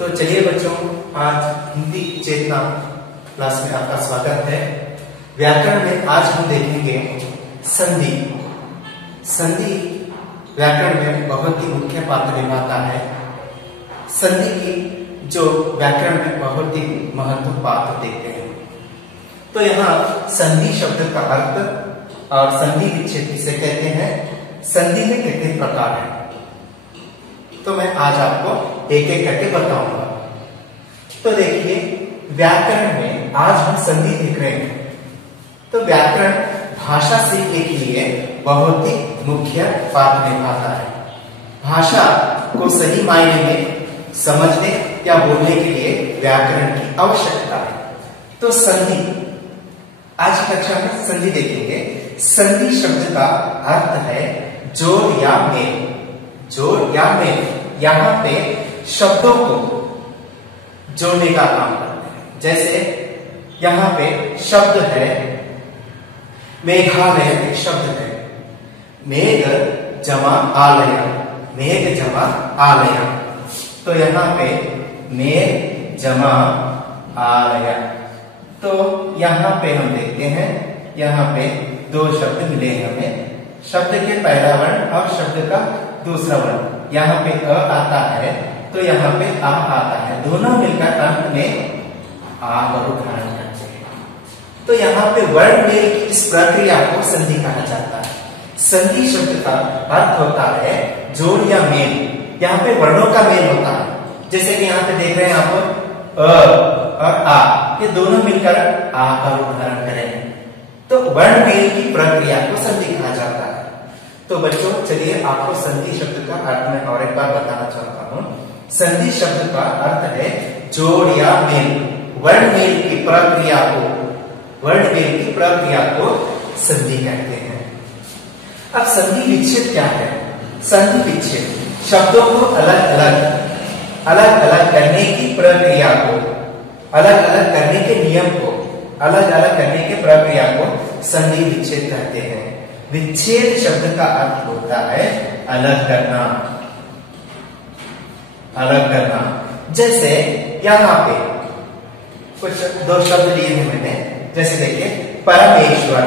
तो चलिए बच्चों, आज हिंदी चेतना क्लास में आपका स्वागत है। व्याकरण में आज हम देखेंगे संधि। संधि व्याकरण में बहुत ही मुख्य पात्र निभाता है। संधि की जो व्याकरण में बहुत ही महत्व पात्र देते हैं। तो यहाँ संधि शब्द का अर्थ और संधि विच्छेद किसे कहते हैं, संधि में कितने प्रकार हैं, तो मैं आज आपको एक एक करके बताऊंगा। तो देखिए, व्याकरण में आज हम संधि देख रहे हैं। तो व्याकरण भाषा सीखने के लिए बहुत ही मुख्य पात्र निभाता है। भाषा को सही मायने में समझने या बोलने के लिए व्याकरण की आवश्यकता है। तो संधि, आज की कक्षा में संधि देखेंगे। संधि शब्द का अर्थ है जोड़ या मेल। जोड़ या मेल, यहाँ पे शब्दों को जोड़ने का काम करते हैं। जैसे यहाँ पे शब्द है मेघालय, एक शब्द है मेघ जमा आलय, मेघ जमा आलय। तो यहाँ पे मेघ जमा आलय। तो यहाँ पे हम देखते हैं, यहाँ पे दो शब्द मिले हमें, शब्द के पहला वर्ण और शब्द का दूसरा वर्ण। यहाँ पे अ आता है तो यहाँ पे आ आता है, दोनों मिलकर अंत में आ का रूप धारण करते हैं। तो यहाँ पे वर्ण मेल की इस प्रक्रिया को संधि कहा जाता है। संधि शब्द का अर्थ होता है जोड़ या मेल। यहाँ पे वर्णों का मेल होता है। जैसे कि यहाँ पे देख रहे हैं आप अ और आ, ये दोनों मिलकर आ का रूप धारण करेंगे। तो वर्ण मेल की प्रक्रिया को संधि कहा जाता है। तो बच्चों चलिए, आपको संधि शब्द का अर्थ मैं और एक बार बताना चाहता हूँ। संधि शब्द का अर्थ है जोड़ या मेल। वर्ण मेल की प्रक्रिया को, वर्ण मेल की प्रक्रिया को संधि कहते हैं। अब संधि विच्छेद क्या है? संधि विच्छेद शब्दों को अलग अलग करने की प्रक्रिया को, अलग अलग करने के नियम को, अलग अलग करने के प्रक्रिया को संधि विच्छेद कहते हैं। विच्छेद शब्द का अर्थ होता है अलग करना, अलग करना। जैसे यहाँ पे कुछ दो शब्द लिए हैं मैंने। जैसे देखिए, परमेश्वर,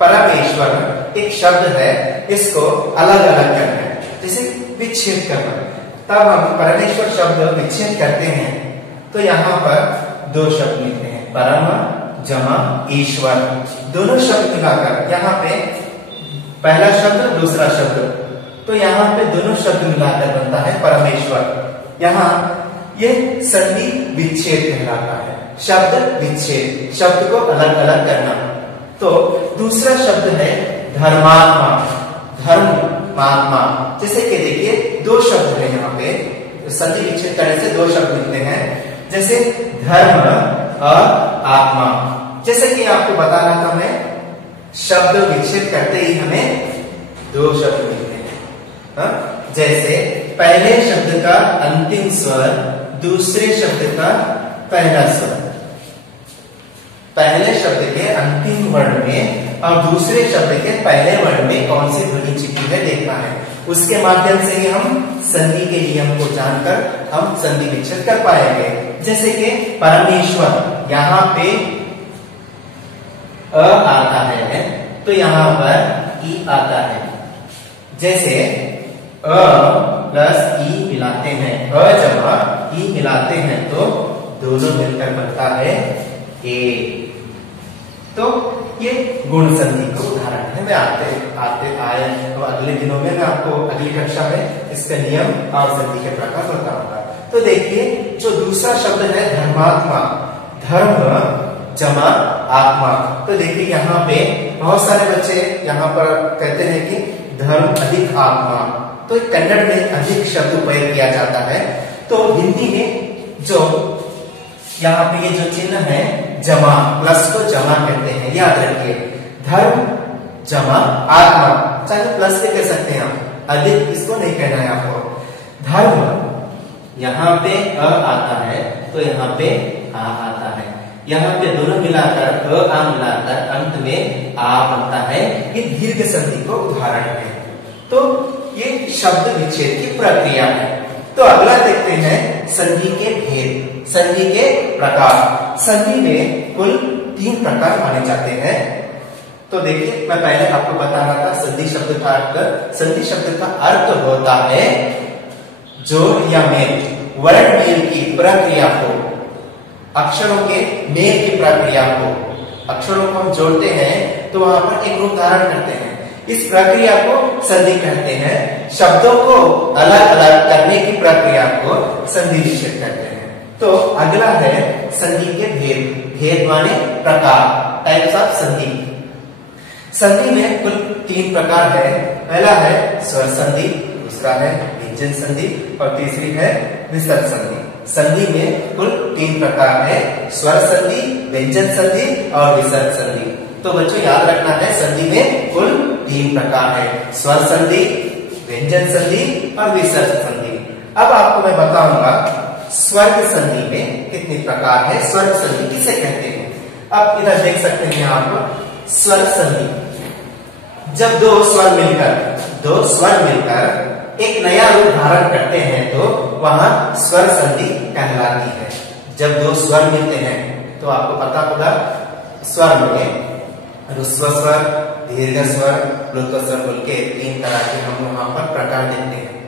परमेश्वर एक शब्द है, इसको अलग अलग करना है, जैसे विच्छेद करना। तब हम परमेश्वर शब्द विच्छेद करते हैं तो यहाँ पर दो शब्द मिलते हैं, परम जमा ईश्वर। दोनों शब्द मिलाकर यहाँ पे पहला शब्द दूसरा शब्द, तो यहाँ पे दोनों शब्द मिलाकर बनता है परमेश्वर। यहाँ ये संधि विच्छेद कहलाता है। शब्द विच्छेद, शब्द को अलग अलग करना। तो दूसरा शब्द है धर्मात्मा, धर्मात्मा। जैसे कि देखिए, दो शब्द है यहाँ पे, संधि विच्छेद करने से दो शब्द मिलते हैं। जैसे धर्म और आत्मा। जैसे कि आपको बता रहा था मैं, शब्द विच्छेद करते ही हमें दो शब्द मिलते हैं। जैसे पहले शब्द का अंतिम स्वर, दूसरे शब्द का पहला स्वर। पहले शब्द के अंतिम वर्ण में और दूसरे शब्द के पहले वर्ण में कौन सी ध्वनि छिपी है देखना है। उसके माध्यम से ही हम संधि के नियम को जानकर हम संधि विच्छेद कर पाएंगे। जैसे कि परमेश्वर, यहाँ पे अ आता है तो यहाँ पर ई आता है। जैसे अ प्लस ई मिलाते हैं, अ जमा ई मिलाते हैं तो दोनों मिलकर बनता है ए। तो ये गुण संधि का उदाहरण है। मैं आए तो अगले दिनों में मैं आपको अगली कक्षा में इसका नियम और संधि के प्रकार बताऊंगा। तो देखिए, जो दूसरा शब्द है धर्मात्मा, धर्म जमा आत्मा। तो देखिए, यहाँ पे बहुत सारे बच्चे यहाँ पर कहते हैं कि धर्म अधिक आत्मा। तो कन्नड़ में अधिक शब्द उपयोग किया जाता है। तो हिंदी में जो यहाँ पे ये जो चिन्ह है जमा, प्लस को जमा कहते हैं, याद रखिए। धर्म जमा आत्मा, चाहे प्लस से कह सकते हैं आप, अधिक इसको नहीं कहना है आपको। धर्म यहाँ पे अ आता है तो यहाँ पे आ आता है। यहाँ पे दोनों मिलाकर अ आ मिलाकर अंत में आ बनता है। ये दीर्घ संधि को उदाहरण है। तो ये शब्द विच्छेद की प्रक्रिया है। तो तो अगला देखते हैं संधि के भेद, संधि के प्रकार। संधि में कुल 3 प्रकार माने जाते हैं। तो देखिए, मैं पहले आपको बता रहा था संधि शब्द का अर्थ। संधि शब्द का अर्थ होता है जोड़ या मेल, वर्ण मेल की प्रक्रिया को, अक्षरों के मेल की प्रक्रिया को, अक्षरों को हम जोड़ते हैं तो वहां पर एक रूप धारण करते हैं। इस प्रक्रिया को संधि कहते हैं। शब्दों को अलग अलग करने की प्रक्रिया को संधि विच्छेद कहते हैं। तो अगला है संधि के भेद। भेद माने प्रकार, टाइप्स ऑफ संधि। संधि में कुल 3 प्रकार है। पहला है स्वर संधि, दूसरा है व्यंजन संधि और तीसरी है विसर्ग संधि। संधि में कुल 3 प्रकार है, स्वर संधि, व्यंजन संधि और विसर्ग संधि। तो बच्चों याद रखना है संधि में कुल 3 प्रकार है, स्वर संधि, व्यंजन संधि और विसर्ग संधि। अब आपको मैं बताऊंगा स्वर्ग संधि में कितने प्रकार है, स्वर्ग संधि किसे कहते हैं। अब इधर देख सकते हैं आप स्वर संधि। जब दो स्वर मिलकर एक नया रूप धारण करते हैं तो वहां स्वर संधि कहलाती है। जब 2 स्वर मिलते हैं तो आपको पता होगा स्वर में ह्रस्व स्वर, दीर्घ स्वर, प्लुत्व स्वर बोल के 3 तरह के हम वहां पर प्रकार देखते हैं।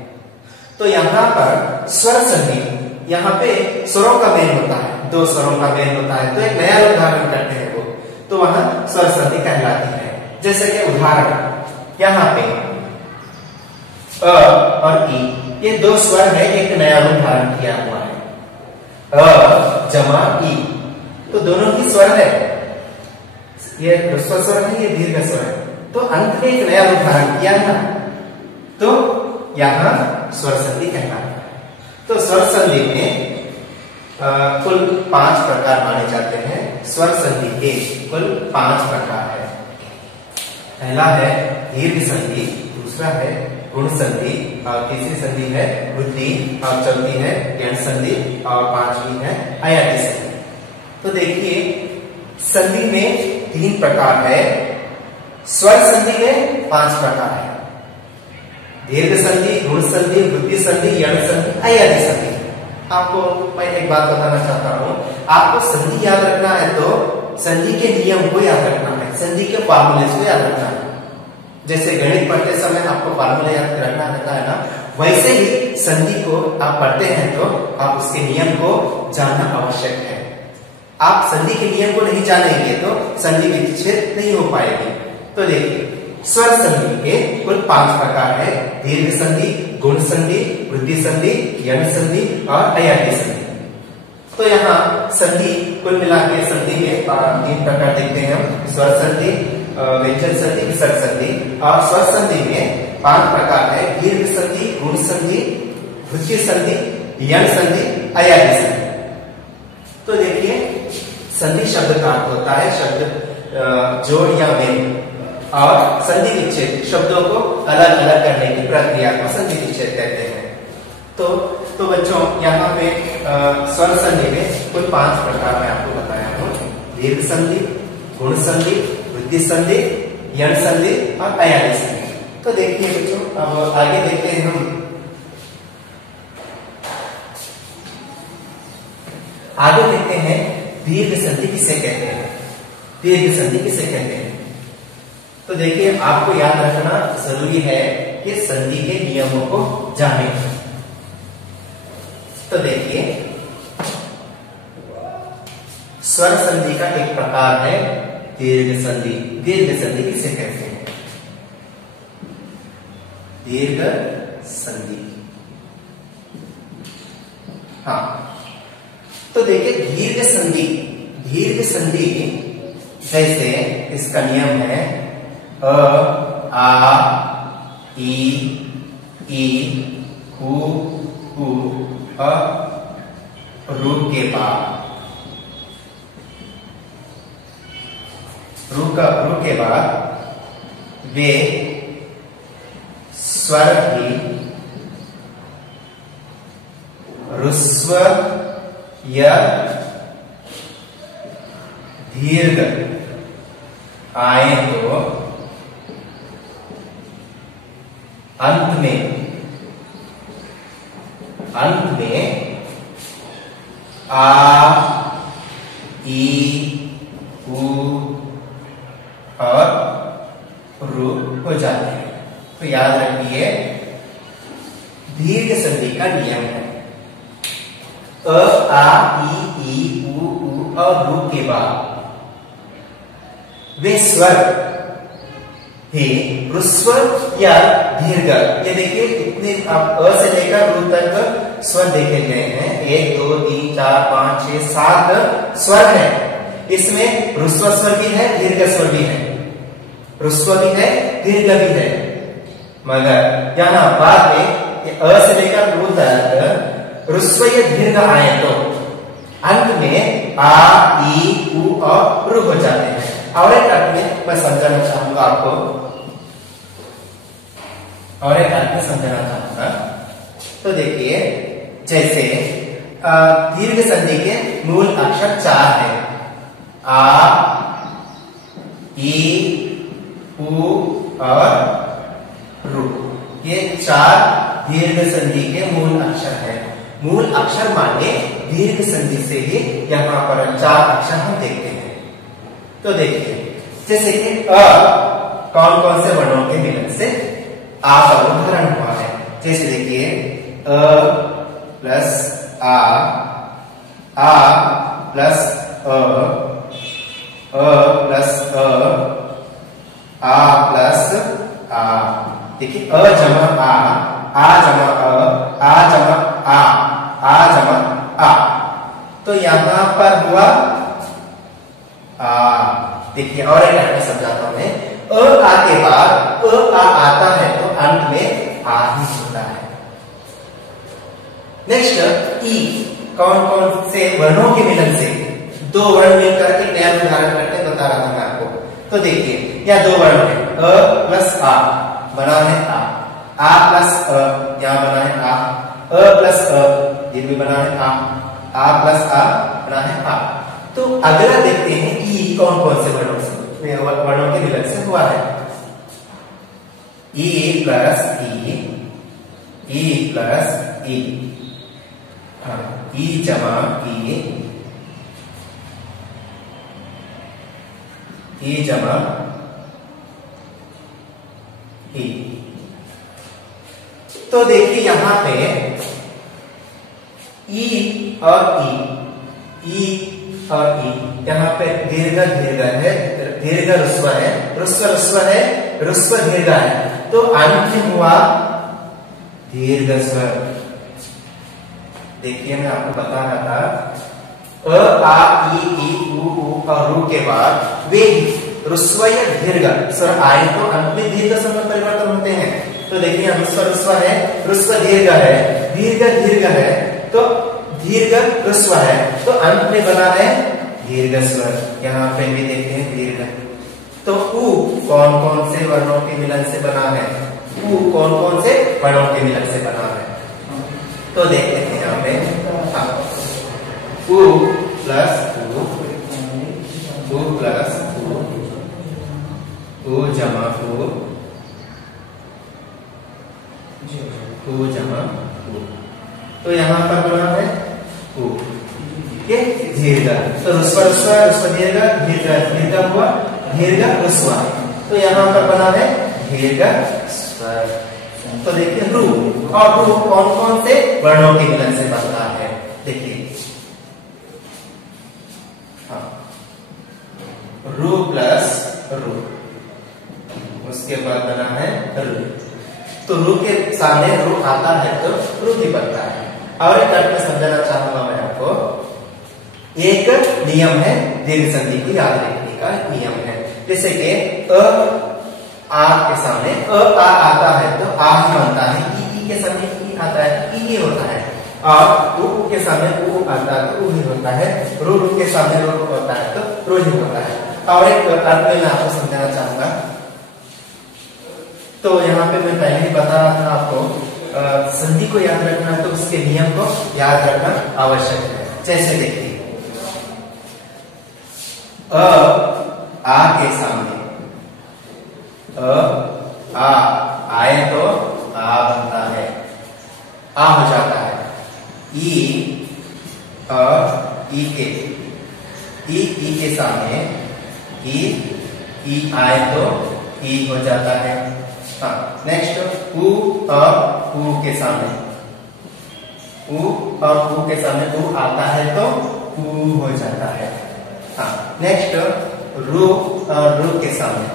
तो यहाँ पर स्वर संधि, यहाँ पे स्वरों का मेल होता है, 2 स्वरों का मेल होता है तो एक नया रूप धारण करते हैं वो, तो वहां स्वर संधि कहलाती है। जैसे कि उदाहरण, यहाँ पे अ और ई, ये 2 स्वर है, एक नया रूप धारण किया हुआ है, अ जमा ई, तो दोनों ही स्वर है, ये ह्रस्व स्वर है, ये दीर्घ स्वर है, तो अंत में एक नया रूप धारण किया है, तो यहाँ स्वर संधि कहलाता है। तो स्वर संधि में कुल 5 प्रकार माने जाते हैं। स्वर संधि के कुल 5 प्रकार है। पहला है दीर्घ संधि, दूसरा है गुण संधि और तीसरी संधि है वृद्धि और चौथी है यण संधि और 5वीं है अयाटी संधि। तो देखिए संधि में 3 प्रकार है, स्वर संधि में 5 प्रकार है, दीर्घ संधि, गुण संधि, वृद्धि संधि, यण संधि, अयाटी संधि। आपको मैं एक बात बताना चाहता हूँ, आपको संधि याद रखना है तो संधि के नियम को याद रखना है, संधि के फॉर्मूले को याद रखना है। जैसे गणित पढ़ते समय आपको फॉर्मूला याद रखना रहता है ना, वैसे ही संधि को आप पढ़ते हैं तो आप उसके नियम को जानना आवश्यक है। आप संधि के नियम को नहीं जानेंगे तो संधि विच्छेद नहीं हो पाएगी। तो देखिए स्वर संधि के कुल 5 प्रकार है, दीर्घ संधि, गुण संधि, वृद्धि संधि, यण संधि और अयाटी संधि। तो यहाँ संधि कुल मिला के संधि में 3 प्रकार देखते हैं हम, स्वर संधि, व्यंजन संधि, विसर्ग संधि। और स्वर संधि में 5 प्रकार है, दीर्घ संधि, गुण संधि, वृद्धि संधि, यण संधि, अयाटी संधि। तो देखिए संधि शब्द का अर्थ होता है शब्द जोड़ या मेल, और संधि विच्छेद शब्दों को अलग अलग करने की प्रक्रिया को संधि विच्छेद कहते हैं। तो बच्चों यहाँ पे स्वर संधि में कुल 5 प्रकार मैं आपको बताया हूँ, दीर्घ संधि, गुण संधि, वृद्धि संधि, यण संधि और अयाटी संधि। तो देखिए बच्चों अब आगे देखते हैं हम, आगे देखते हैं दीर्घ संधि किसे कहते हैं, दीर्घ संधि किसे कहते हैं। तो देखिए आपको याद रखना जरूरी है कि संधि के नियमों को जाने। तो देखिए स्वर संधि का एक प्रकार है दीर्घ संधि। दीर्घ संधि किसे कहते हैं, दीर्घ संधि। हाँ, तो देखिए दीर्घ संधि, दीर्घ संधि जैसे इसका नियम है अ, आ, ई, उ, अ, रू के बाद, रू के बाद वे स्वर भी ह्रस्व या दीर्घ आए तो अंत में अंत में आ, ई, उ और रू हो जाते हैं। तो याद रखिए दीर्घ संधि का नियम है अ, आ, ई, उ और रू के बाद वे स्वर ही ह्रस्व या दीर्घ, ये देखिए कितने आप अ से लेकर रू तक स्वर देखे गए हैं। 1 2 3 4 5 6 7 स्वर है। इसमें ह्रस्व स्वर भी है, दीर्घ स्वर भी है, ह्रस्व भी है, दीर्घ भी है। मगर यहाँ बाद में अ से लेकर रू तक ह्रस्व या दीर्घ आए तो अंत में आ, ई, उ और रू हो जाते हैं। और एक अर्थ में मैं समझाना चाहूंगा आपको, और एक अर्थ में समझाना चाहूंगा। तो देखिए जैसे दीर्घ संधि के मूल अक्षर 4 है, आ, ई, उ और रू। ये 4 दीर्घ संधि के मूल अक्षर है। मूल अक्षर माने दीर्घ संधि से ही यहाँ पर 4 अक्षर हम देखते हैं। तो देखिए जैसे कि अ कौन कौन से वर्णों के मिलन से आ का उदाहरण हुआ है। जैसे देखिए अ प्लस आ प्लस अ प्लस आ प्लस आ। देखिए अ जमा आ जमा आ जमा आ जमा आ। तो यहां पर हुआ आ। देखिए और एक अर्थ समझाता हूं मैं, अ आ के बाद अ आ आता है तो अंत में आ ही होता है। नेक्स्ट ई, कौन कौन से वर्णों के मिलन से 2 वर्ण मिलकर के नया उदाहरण करके बता रहा था मैं आपको। तो देखिए यह 2 वर्ण है, अ प्लस आ बना है आ प्लस अ यहां बना है अ प्लस अ ये भी बना है आ प्लस आ बना है आ। तो अगला देखते हैं ई कौन कौन से वर्णों के मिलन से हुआ है। ई प्लस ई प्लस ई, ई जमा ई जमा ई। तो देखिए यहां पे ई और ई और ई यहाँ पे दीर्घ है, दीर्घ ह्रस्व है, ह्रस्व है, ह्रस्व दीर्घ है। तो अंत में हुआ दीर्घ स्वर। देखिए मैं आपको बता रहा था अ आ ई उ और रू के बाद वे ह्रस्व या दीर्घ स्वर आए तो अंत में दीर्घ स्वर में परिवर्तन होते हैं। तो देखिए ह्रस्व है, ह्रस्व दीर्घ है, दीर्घ है, तो दीर्घ ह्रस्व है तो अंत में बना है दीर्घ स्वर। यहाँ पे भी देखते हैं दीर्घ। तो उ कौन कौन से वर्णों के मिलन से बना है, उ कौन कौन से वर्णों के मिलन से बना है। तो देखते हैं यहाँ पे उ प्लस उ प्लस उ जमा उ जमा उ। तो यहाँ पर बना है उ, दीर्घ। तो ह्रस्व दीर्घ हुआ, दीर्घ ह्रस्व। तो यहाँ पर बना है दीर्घ स्वर। तो देखिए रू, और रू कौन कौन से वर्णों के मिलन से बनता है। देखिए रू प्लस रू, उसके बाद बना है रू। तो रू के सामने रू आता है तो रू ही बनता है। और एक अर्थ में समझाना चाहूंगा मैं आपको, एक नियम है दीर्घ संधि की याद रखने का नियम है। जैसे कि अ आ के सामने अ आ आता है तो आ ही बनता है, ई के सामने ई आता है ई होता है, और उ के सामने उ आता है तो उ ही होता है, रू के सामने रू होता है तो रू ही होता है। और एक अर्थ में मैं आपको समझाना चाहूंगा। तो यहाँ पे मैं पहले ही बता रहा था आपको, संधि को याद रखना तो उसके नियम को याद रखना आवश्यक है। जैसे देखिए अ आ के सामने अ आ आए तो आ बनता है, आ हो जाता है। ई और ई के सामने ई आए तो ई हो जाता है। हाँ, नेक्स्ट ऊ और ऊ के सामने, ऊ और ऊ के सामने ऊ आता है तो ऊ हो जाता है। हाँ, नेक्स्ट रू और रू के सामने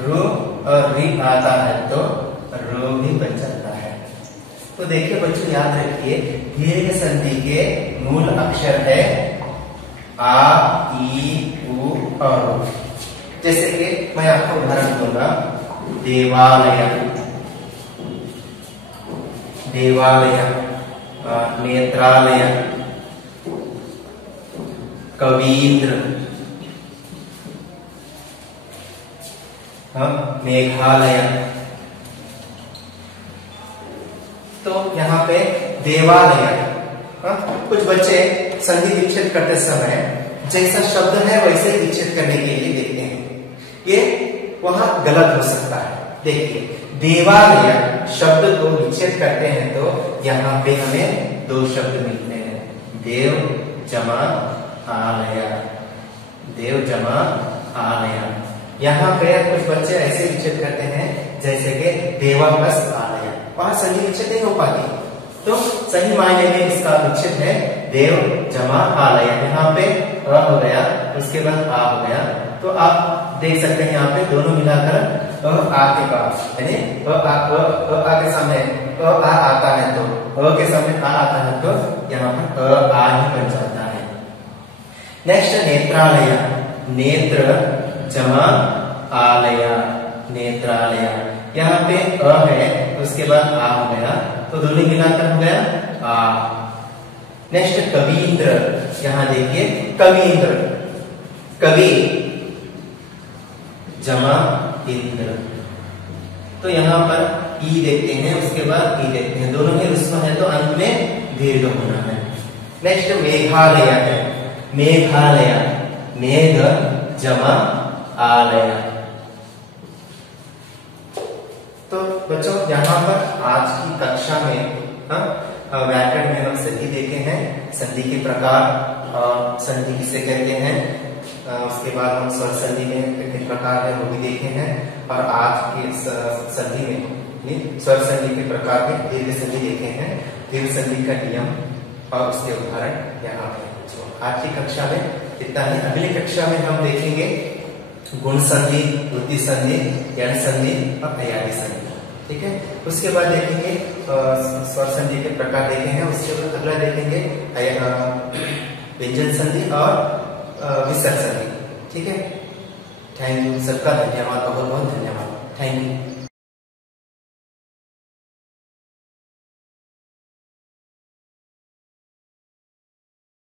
रू और री आता है तो रू भी बन जाता है। तो देखिए बच्चों, याद रखिए दीर्घ संधि के मूल अक्षर है आ, ई, ऊ और ऊ। जैसे कि मैं आपको उदाहरण दूंगा, देवालय, देवालय, नेत्रालय, कवींद्र, मेघालय। तो यहाँ पे देवालय, कुछ बच्चे संधि विच्छेद करते समय जैसा शब्द है वैसे ही विच्छेद करने के लिए देखते हैं, ये वहां गलत हो सकता है। देखिए देवालय शब्द को विच्छेद करते हैं तो यहाँ पे हमें दो शब्द मिलते हैं, देव जमा आलय, देव जमा आलय। यहाँ पे कुछ बच्चे ऐसे विच्छेद करते हैं जैसे कि देवा प्लस आलय, वहां संधि विच्छेद नहीं हो पाती। तो सही मायने में इसका विच्छेद है देव जमा आलय। यहाँ पे अ हो गया, उसके बाद आ हो गया, तो आप देख सकते हैं यहाँ पे दोनों मिलाकर आ के पास, यानी आ के सामने आ आता है तो के सामने आ आता है तो यहाँ पर आ ही बन जाता है। नेक्स्ट नेत्रालय, नेत्र जमा आलय, नेत्रालय। यहाँ पे अ है, उसके बाद आ हो गया, तो दोनों मिलाकर हो गया आ। नेक्स्ट कवींद्र, यहाँ देखिए कवींद्र, कवि जमा इंद्र। तो यहाँ पर ई देखते हैं, उसके बाद ई देखते हैं, दोनों ही रुस्व है तो अंत में दीर्घ होना है। नेक्स्ट मेघालय है, मेघालय, मेघ जमा आलय। तो बच्चों यहाँ पर आज की कक्षा में व्याकरण में हम संधि देखे हैं, संधि के प्रकार और संधि किसे कहते हैं, उसके बाद हम स्वर संधि में कितने प्रकार है वो भी देखे हैं। और आज के संधि में स्वर संधि के प्रकार में दीर्घ संधि देखे हैं, दीर्घ संधि का नियम और उसके उदाहरण यहाँ पे। आज की कक्षा में इतना ही। अगली कक्षा में हम देखेंगे गुण संधि, वृद्धि संधि, यण संधि और अयादी संधि। ठीक है, उसके बाद देखेंगे स्वर संधि के प्रकार देखे हैं, उसके बाद अगला देखेंगे व्यंजन संधि और विसर्ग संधि। ठीक है, थैंक यू सबका, धन्यवाद, बहुत बहुत धन्यवाद, थैंक यू।